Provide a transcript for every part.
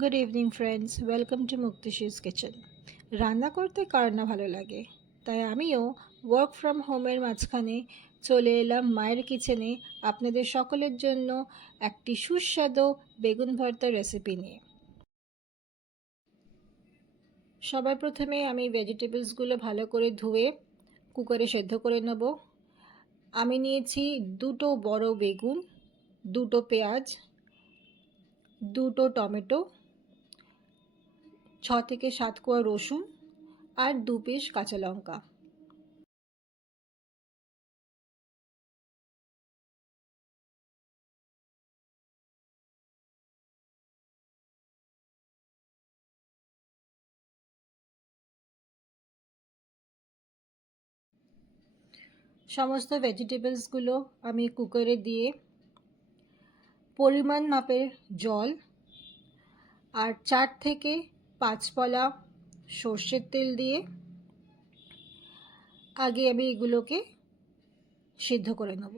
Good evening friends welcome to মুক্তিশিস kitchen রান্না করতে কার না ভালো লাগে? তাই আমিও ওয়ার্ক ফ্রম হোমের মাঝখানে চলে এলাম মায়ের কিচেনে আপনাদের সকলের জন্য একটি সুস্বাদু বেগুন ভর্তার রেসিপি নিয়ে। সবার প্রথমে আমি ভেজিটেবলসগুলো ভালো করে ধুয়ে কুকারে সেদ্ধ করে নেব। আমি নিয়েছি দুটো বড় বেগুন, দুটো পেঁয়াজ, দুটো টমেটো ছ থেকে সাত কোয়া রসুন আর দু পিস কাঁচা লঙ্কা। সমস্ত ভেজিটেবলসগুলো আমি কুকারে দিয়ে পরিমাণ মাপের জল আর চার থেকে পাঁচ পলা সর্ষের তেল দিয়ে আগে আমি এগুলোকে সিদ্ধ করে নেব।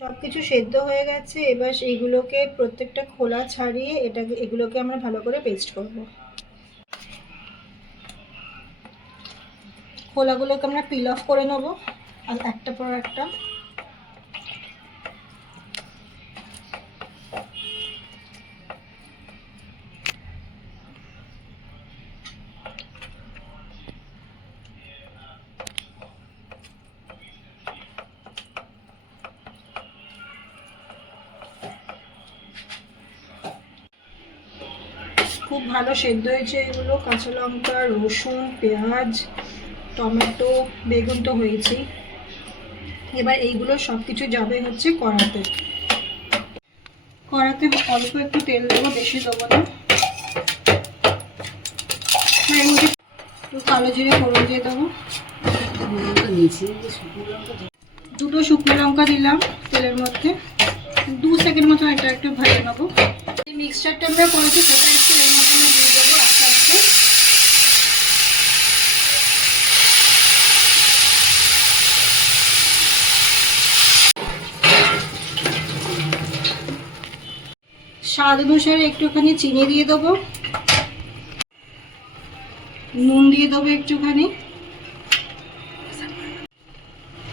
সব কিছু সেদ্ধ হয়ে গেছে, এবার এইগুলোকে প্রত্যেকটা খোলা ছাড়িয়ে এটা এগুলোকে আমরা ভালো করে পেস্ট করব। খোলাগুলোকে আমরা পিল অফ করে নেব, আর একটা পর একটা। খুব ভালো সেদ্ধ হয়েছে এগুলো। কাঁচা লঙ্কা, রসুন, পেঁয়াজ, টমেটো, বেগুন তো হয়েছেই। এবার এইগুলো সব কিছু যাবে হচ্ছে কড়াতে। কড়াতে অল্প একটু তেল দেবো, বেশি দেবো না। একটু কালো জিরে ফোড়ন দিয়ে দেবো। দুটো শুকনো লঙ্কা দিলাম তেলের মধ্যে। দু সেকেন্ড মতো এটা একটু ভেজে নেব। মিক্সচারটা আমরা করেছি, সেটা একটু এর মধ্যে আমি দিয়ে দেবো আস্তে আস্তে স্বাদ অনুসারে একটুখানি চিনি দিয়ে দেবো। নুন দিয়ে দেবো একটুখানি।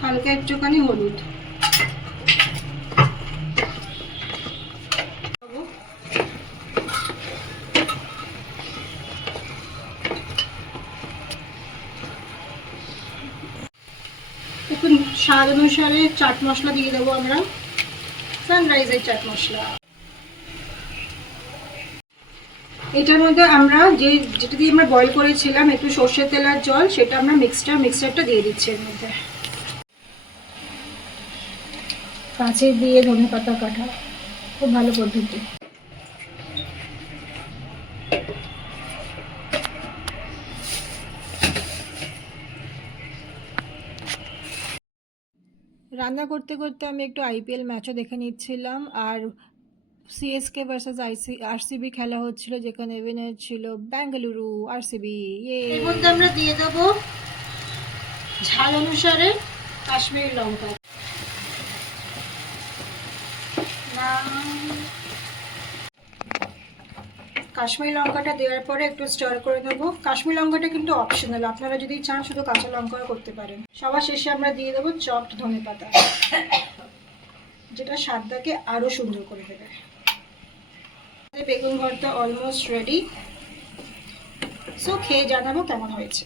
হালকা একটুখানি হলুদ। একটু স্বাদ অনুসারে চাট মশলা দিয়ে দেবো আমরা। সানরাইজের চাট মশলা। এটার মধ্যে আমরা যে যেটা দিয়ে আমরা বয়েল করেছিলাম একটু সর্ষের তেল আর জল সেটা আমরা মিক্সচার মিক্সচারটা দিয়ে দিচ্ছি এর মধ্যে। কাঁচে দিয়ে ধনে পাতা কাটা খুব ভালো পদ্ধতি। রান্না করতে করতে আমি একটু আইপিএল ম্যাচও দেখে নিচ্ছিলাম আর সিএসকে ভার্সেস আইসি আরসিবি খেলা হচ্ছিল, যেখানে উইনার ছিল বেঙ্গালুরু আরসিবি ইয়ে মধ্যে আমরা দিয়ে দেবো ঝাল অনুসারে কাশ্মীরি লঙ্কা। কাশ্মীরি লঙ্কাটা দেওয়ার পরে একটু স্টার করে নেব। কাশ্মীরি লঙ্কাটা কিন্তু অপশনাল আপনারা যদি চান শুধু কাঁচা লঙ্কাও করতে পারেন। সবার শেষে আমরা দিয়ে দেবো চপড ধনে পাতা যেটা স্বাদটাকে আরও সুন্দর করে দেবে। বেগুন ভর্তা অলমোস্ট রেডি সো খেয়ে জানাব কেমন হয়েছে।